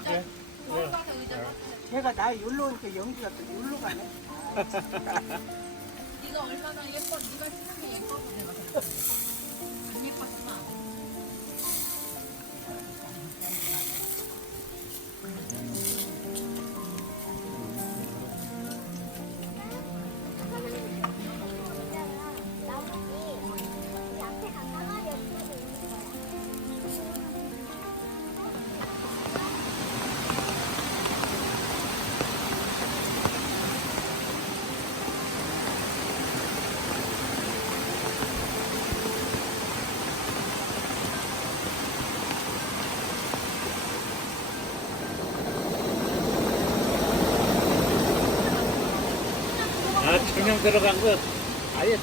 그래? 걔가 나 여기로 오니까 연기가 또 여기로 가네. 네가 얼마나 예뻐, 네가 찍은 게 예뻐서 내가 그랬어. 안 예뻤지만. 아, 청양 들어간 거 아예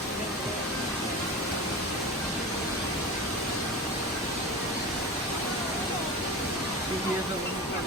여기에서 오니까